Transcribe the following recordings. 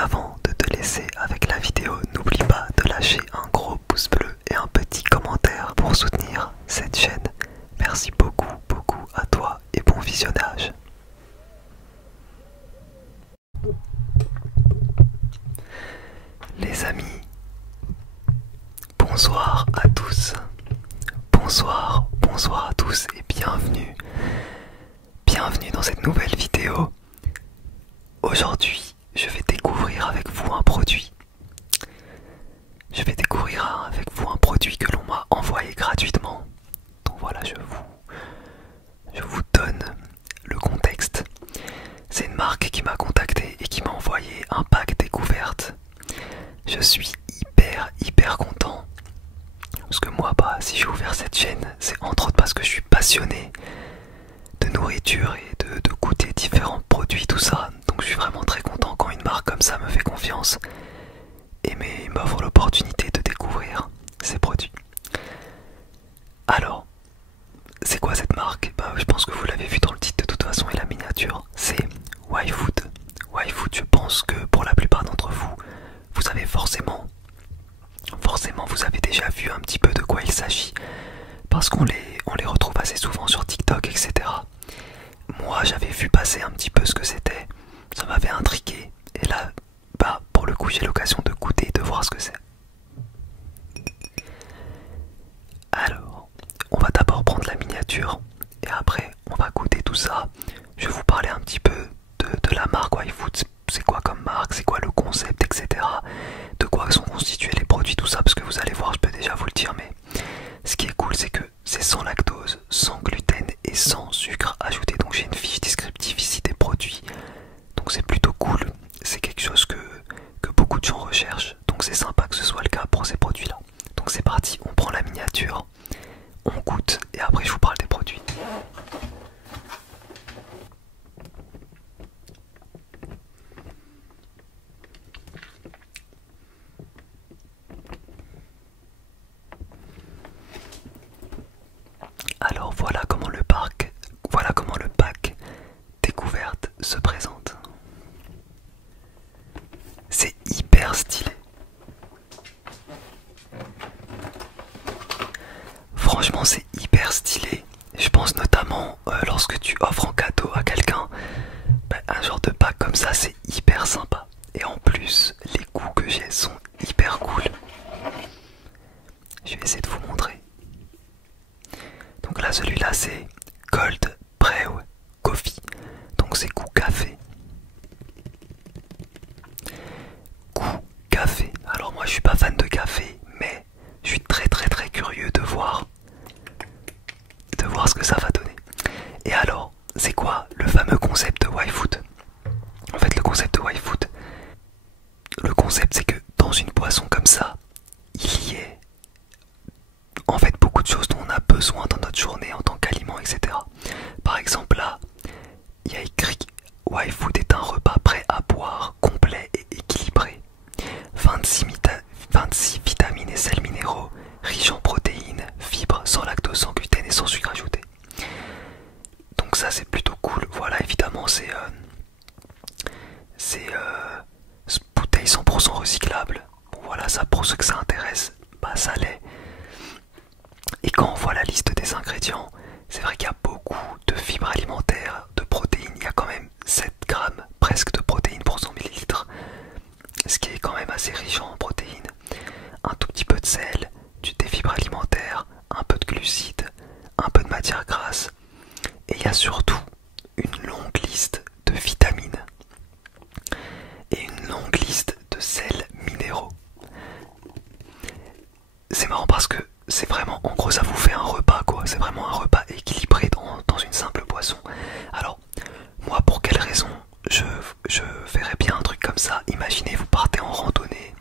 avant de te laisser avec la vidéo, n'oublie pas de lâcher un gros pouce bleu et un petit commentaire pour soutenir cette chaîne. Merci beaucoup à toi et bon visionnage. Les amis, bonsoir à tous. Bonsoir à tous et bienvenue. Bienvenue dans cette nouvelle vidéo. Aujourd'hui, je vais découvrir avec vous un produit. Je vais découvrir avec vous un produit que l'on m'a envoyé gratuitement. Donc voilà, je vous donne le contexte. C'est une marque qui m'a contacté et qui m'a envoyé un pack découverte. Je suis hyper content. Parce que moi, si j'ai ouvert cette chaîne, c'est entre autres parce que je suis passionné de nourriture et de goûter différents produits, tout ça. Donc je suis vraiment très content quand une marque comme ça me fait confiance et m'offre l'opportunité de découvrir ces produits. Alors, c'est quoi cette marque? Je pense que vous l'avez vu dans le titre de toute façon et la miniature. C'est YFood. YFood, je pense que pour la plupart d'entre vous, vous avez forcément vous avez déjà vu un petit peu de quoi il s'agit. Parce qu'on les retrouve assez souvent sur TikTok, etc. Moi, j'avais vu passer un petit peu ce que c'était. Ça m'avait intrigué. Et là, pour le coup, j'ai l'occasion de goûter et de voir ce que c'est. Alors, on va d'abord prendre la miniature. Et après, on va goûter tout ça. Je vais vous parler un petit peu de la marque YFood. C'est quoi comme marque, c'est quoi le concept, etc. De quoi sont constitués les produits, tout ça. Parce que vous allez voir, je peux déjà vous le dire, mais ce qui est cool, c'est que c'est sans lactose, sans gluten et sans sucre ajouté. Donc j'ai une fiche descriptive ici des produits. Donc c'est plutôt cool. C'est quelque chose que beaucoup de gens recherchent. Donc c'est sympa que ce soit le cas pour ces produits-là. Donc c'est parti, on prend la miniature, on goûte et après je vous parle des produits. Alors voilà comment le pack découverte se présente. C'est hyper stylé. Franchement, c'est hyper stylé. Je pense notamment lorsque tu offres en cadeau à quelqu'un un genre de pack comme ça, c'est hyper sympa. Et en plus, les goûts que j'ai sont hyper cool. Je vais essayer de vous montrer. Donc là, celui-là, c'est Cold Brew Coffee. Donc c'est goût café. Goût café. Alors moi, je suis pas fan de café, mais je suis très curieux de voir ce que ça va donner. Et alors, c'est quoi le fameux concept de YFood? En fait, le concept de YFood, c'est que dans une boisson comme ça, il y ait en fait beaucoup de choses dont on a besoin dans notre journée en tant qu'aliment, etc. Par exemple là, il y a écrit YFood est un repas prêt à boire, complet et équilibré. 26 vitamines et sels minéraux, riches en protéines, fibres, sans lactose, sans gluten et sans sucre ajouté. Donc ça c'est plutôt cool. Voilà, évidemment c'est bouteille 100% recyclable. Bon voilà, ça pour ceux que ça intéresse, ça l'est. Et quand on voit la liste des ingrédients, c'est vrai qu'il y a beaucoup de fibres alimentaires, de protéines. Il y a quand même 7 grammes presque de protéines pour 100 ml, ce qui est quand même assez riche en protéines. Un tout petit peu de sel, des fibres alimentaires, un peu de glucides, un peu de matière grasse. Et il y a surtout une longue liste de vitamines et une longue liste de sels minéraux. C'est marrant parce que c'est vraiment, en gros ça vous fait un repas quoi, c'est vraiment un repas équilibré dans une simple boisson. Alors, moi pour quelle raison je verrais bien un truc comme ça? Imaginez vous partez en randonnée,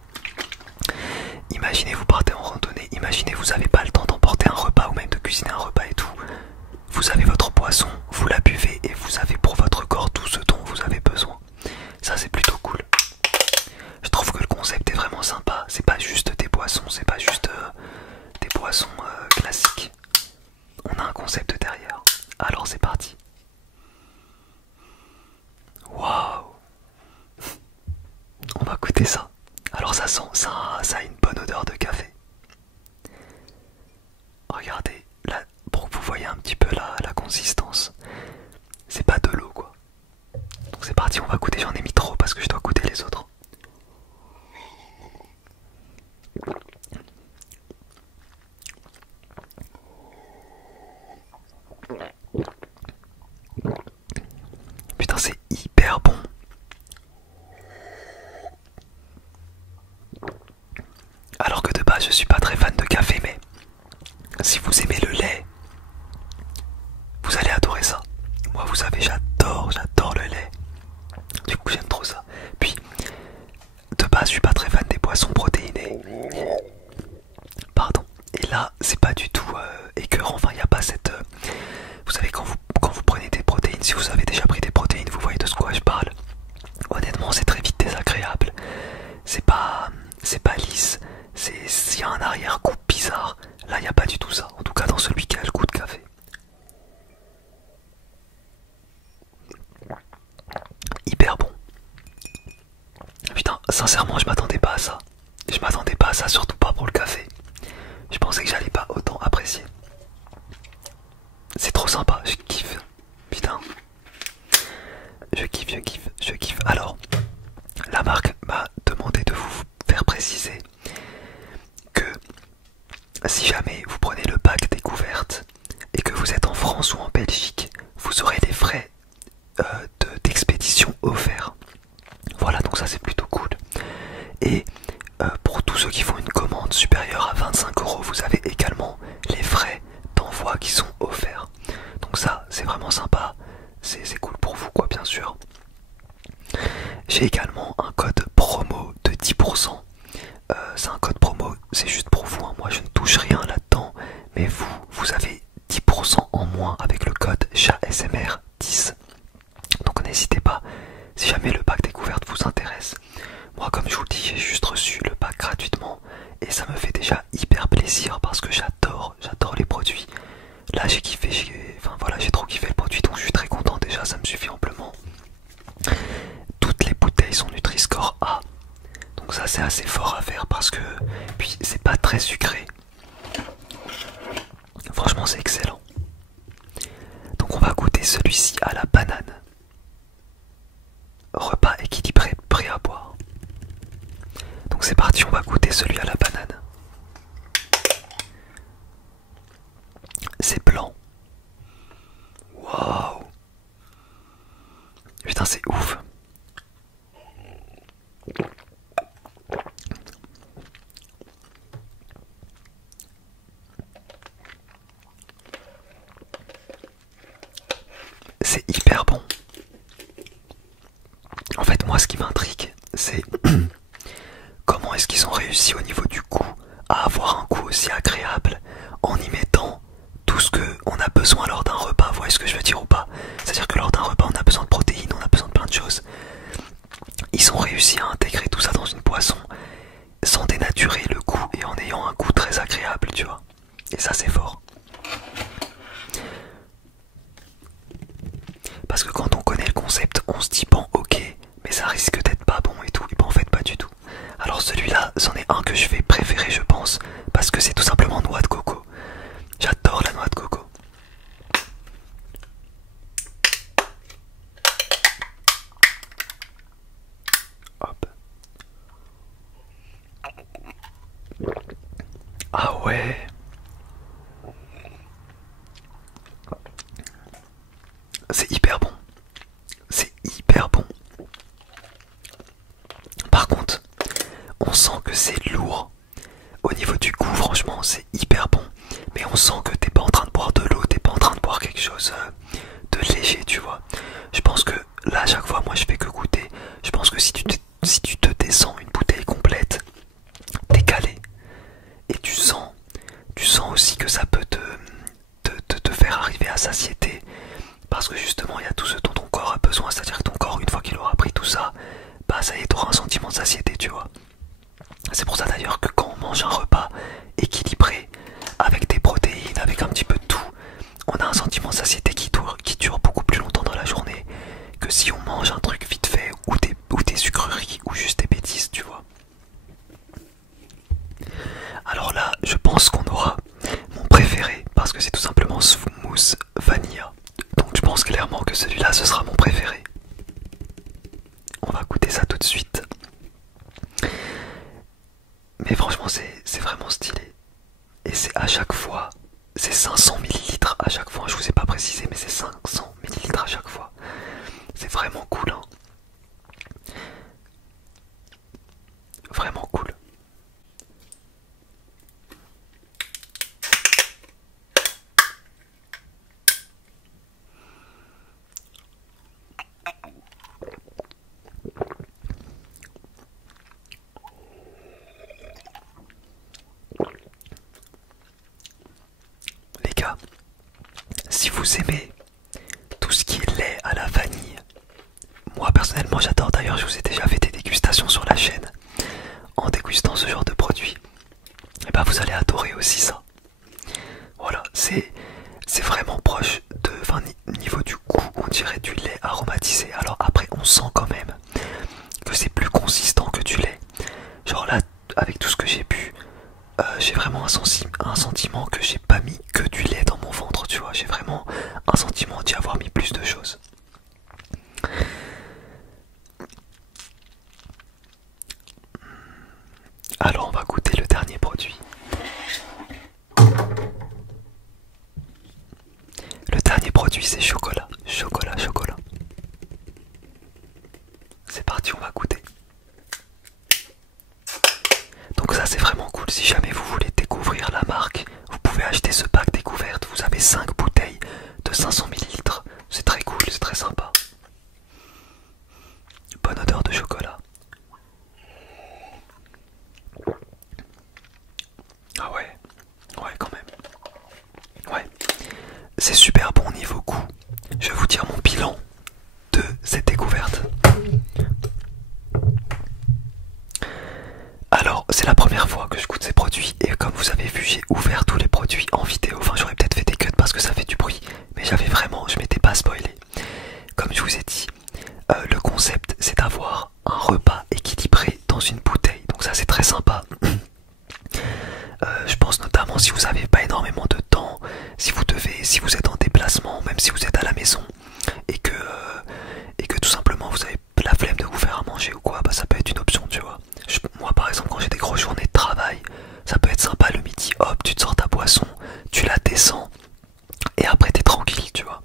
imaginez vous avez pas le temps d'emporter un repas ou même de cuisiner un repas et tout. Vous avez votre boisson, vous la buvez et vous avez pour votre corps tout ce dont vous avez besoin. Ça c'est plutôt cool. Je trouve que le concept est vraiment sympa. C'est pas juste des boissons, c'est pas juste des boissons classiques. On a un concept derrière. Alors c'est parti. Waouh. On va goûter ça. Alors ça sent, ça a une bonne odeur de café. Regardez, là, pour que vous voyez un petit peu la consistance. C'est pas de l'eau quoi. Donc c'est parti, on va goûter. J'en ai mis trop parce que je dois goûter les autres. Putain, c'est hyper bon. Alors que de base je suis pas très fan de café, mais si vous aimez le lait, vous allez adorer ça. Moi vous savez, j'adore le lait. Du coup j'aime trop ça. Puis de base je suis pas très fan des boissons protéinées. Pardon. Et là c'est pas du tout écœurant. Enfin il n'y a pas cette... vous savez quand vous prenez des protéines, si vous avez déjà pris des protéines, vous voyez de ce quoi je parle. Honnêtement c'est très vite désagréable. C'est pas lisse. Il y a un arrière-goût bizarre. Là il n'y a pas du tout ça. En tout cas dans celui qui a le goût de café. Hyper bon. Putain, sincèrement je m'attendais pas à ça. Je m'attendais pas à ça, surtout pas pour le café. Je pensais que j'allais pas autant apprécier. C'est trop sympa, je kiffe. Putain. Je kiffe. Alors, la marque m'a demandé de vous faire préciser que si jamais vous prenez le pack découverte et que vous êtes en France ou en Belgique, vous aurez des frais d'expédition offerts. Voilà, donc ça c'est plutôt cool. Et pour tous ceux qui font une commande supérieure à 25 €, vous avez également les frais d'envoi qui sont offerts. Donc ça c'est vraiment sympa, c'est cool pour vous quoi, bien sûr. J'ai également un code promo de 10%. C'est un code promo, c'est juste pour vous, hein. Moi je ne touche rien là-dedans, mais vous avez 10% en moins avec le code ChatSMR10. Donc n'hésitez pas, si jamais le pack découverte vous intéresse. Moi comme je vous le dis, j'ai juste reçu le pack gratuitement et ça me fait déjà hyper plaisir parce que j'adore les produits. Là j'ai kiffé, j'ai trop kiffé le produit, donc je suis très content déjà, ça me suffit amplement. Toutes les bouteilles sont Nutri-Score A, donc ça c'est assez fort à faire parce que puis c'est pas très sucré. Franchement c'est excellent. Donc on va goûter celui-ci à la banane. Repas équilibré, prêt à boire. Donc c'est parti, on va goûter celui à la banane. C'est blanc. Waouh. Putain c'est ouf. C'est hyper bon. En fait moi ce qui m'intrigue c'est comment est-ce qu'ils ont réussi au niveau du goût à avoir un goût aussi agréable en y mettant tout ce qu'on a besoin lors d'un repas. Vous voyez ce que je veux dire ou pas? C'est-à-dire que lors d'un repas on a besoin de protéines, on a besoin de plein de choses. Ils ont réussi à intégrer tout ça dans une boisson sans dénaturer le goût et en ayant un goût très agréable, tu vois. Et ça c'est fort. Parce que quand on connaît le concept, on se dit bon ok, mais ça risque d'être pas bon et tout. Et ben en fait pas du tout. Alors celui-là, c'en est un que je vais préférer je pense, parce que c'est tout simplement noix de coco. J'adore la noix de coco. Hop. Ah ouais. C'est hyper bon. C'est hyper bon. Par contre, on sent que c'est lourd. Au niveau du goût, franchement, c'est hyper bon. Mais on sent que t'es pas en train de boire de l'eau, t'es pas en train de boire quelque chose de léger, tu vois. Je pense que là, à chaque fois, moi, je fais que goûter. Je pense que si tu te descends une bouteille complète, t'es calé. Et tu sens aussi que ça peut te faire arriver à satiété. Parce que justement, il y a tout ce dont ton corps a besoin. C'est-à-dire que ton corps, une fois qu'il aura pris tout ça, bah ça y est, t'auras un sentiment de satiété, tu vois. C'est pour ça d'ailleurs que quand on mange un repas équilibré, avec des protéines, avec un petit peu de tout, on a un sentiment de satiété qui dure beaucoup plus longtemps dans la journée que si on mange un truc vite fait ou des sucreries ou juste des bêtises, tu vois. Mais franchement, c'est vraiment stylé. Et c'est à chaque fois, c'est 500 millilitres à chaque fois. Je vous ai pas précisé, mais c'est 500 millilitres à chaque fois. C'est vraiment cool, hein. Vraiment cool. Les gars, si vous aimez tout ce qui est lait à la vanille, moi personnellement j'adore. D'ailleurs, je vous ai déjà fait des dégustations sur la chaîne en dégustant ce genre de produit. Et bah vous allez adorer aussi ça. Voilà, c'est vraiment proche de, enfin, niveau du goût, on dirait du lait aromatisé. Alors après, on sent quand même que c'est plus consistant que du lait. Genre là, avec tout ce que j'ai bu, j'ai vraiment un sentiment que j'ai pas mis que du lait dans mon ventre, tu vois. J'ai vraiment un sentiment d'y avoir mis plus de choses. Alors on va goûter le dernier produit. Le dernier produit c'est chocolat. Chocolat, chocolat. C'est parti, on va goûter. Donc ça c'est vraiment cool. Si jamais vous voulez découvrir la marque, vous pouvez acheter ce pack découverte. Vous avez 5 bouteilles de 500 ml. C'est très cool, c'est très sympa. Bonne odeur de chocolat. Ah ouais, ouais quand même. Ouais, c'est super bon niveau goût. Je vais vous dire mon bilan de cette découverte. Alors, c'est la première fois que je goûte ces produits et comme vous avez vu, j'ai ouvert tous les produits en vidéo. Enfin, j'aurais peut-être fait des cuts parce que ça fait du bruit, mais je m'étais pas spoilé. Comme je vous ai dit, le concept c'est d'avoir un repas équilibré dans une bouteille. Donc ça c'est très sympa. Je pense notamment si vous n'avez pas énormément de temps, si vous êtes en déplacement, même si vous êtes à la maison et que tout simplement vous avez la flemme de vous faire à manger ou quoi, bah ça peut être une option, tu vois. Moi par exemple quand j'ai des grosses journées de travail, ça peut être sympa le midi, hop tu te sors ta boisson, tu la descends et après t'es tranquille, tu vois.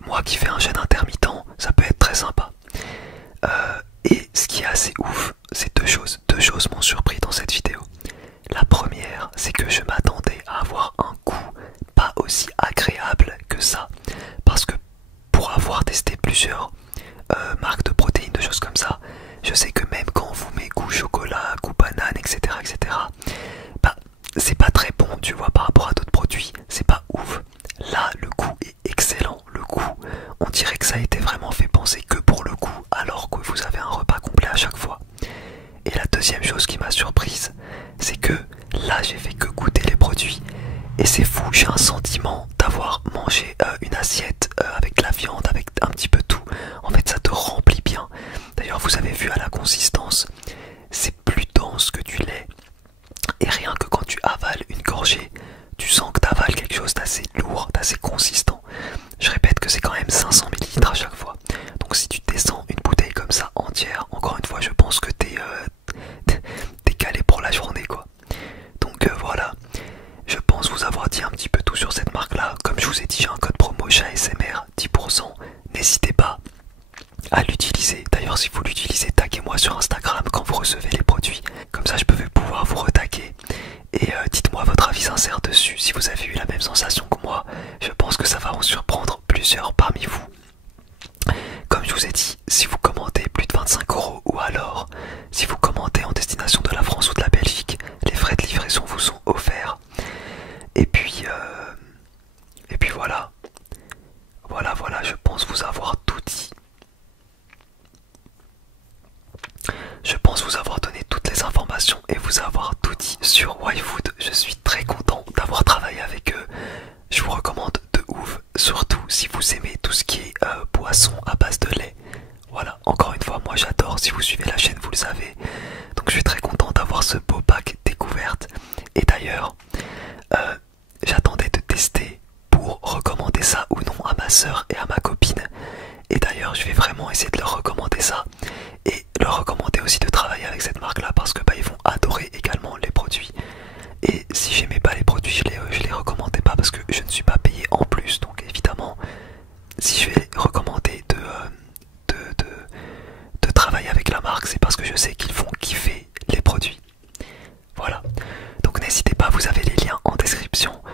Moi qui fais un jeûne intermittent, ça peut être très sympa. Et ce qui est assez ouf, c'est deux choses. Deux choses m'ont surpris dans cette vidéo. La première, c'est que je m'attendais à avoir un goût pas aussi agréable que ça. Parce que pour avoir testé plusieurs marques de protéines, de choses comme ça, je sais que même quand on vous met goût chocolat, goût banane, etc., bah c'est pas très bon, tu vois, par rapport à d'autres produits. C'est pas ouf. Là, le goût est excellent. Le goût, on dirait que ça a été vraiment fait penser que pour le goût, alors que vous avez un repas complet à chaque fois. Et la deuxième chose qui m'a surprise, c'est que là, j'ai fait que goûter les produits. Et c'est fou, j'ai un sentiment d'avoir mangé une assiette avec de la viande, avec un petit peu tout. En fait, ça te remplit bien. D'ailleurs, vous avez vu à la consistance, c'est plus dense que du lait. Et rien que quand tu avales une gorgée, tu sens que tu avales quelque chose d'assez lourd, d'assez consistant. Je répète que c'est quand même 500 ml à chaque fois. Donc si tu descends une bouteille comme ça entière, encore une fois je pense que t'es calé pour la journée quoi. Donc voilà, je pense vous avoir dit un petit peu tout sur cette marque là. Comme je vous ai dit, j'ai un code promo ChatSMR 10%. N'hésitez pas à l'utiliser. D'ailleurs si vous l'utilisez, taguez-moi sur Instagram quand vous recevez les produits. Comme ça je peux pouvoir vous retaguer. Et dites-moi votre avis sincère dessus. Si vous avez eu la même sensation que moi, je pense que ça va en surprendre plusieurs parmi vous. Comme je vous ai dit, si vous commentez plus de 25 € ou alors si vous commentez en destination de la France ou de la Belgique, les frais de livraison vous sont offerts. Et puis voilà. Voilà, je pense vous avoir tout dit. Je pense vous avoir donné toutes les informations et vous avoir tout dit sur YFood. Je suis très content d'avoir travaillé avec eux. Je vous recommande de ouf, surtout si vous aimez tout ce qui est boisson à base de lait. Voilà, encore une fois, moi j'adore. Si vous suivez la chaîne, vous le savez. Donc je suis très content d'avoir ce beau pack découverte. Et d'ailleurs, j'attendais de tester pour recommander ça ou non à ma soeur et à ma copine. Et d'ailleurs, je vais vraiment essayer de leur recommander ça. Et leur recommander aussi de travailler avec cette marque là parce que bah, ils vont adorer également description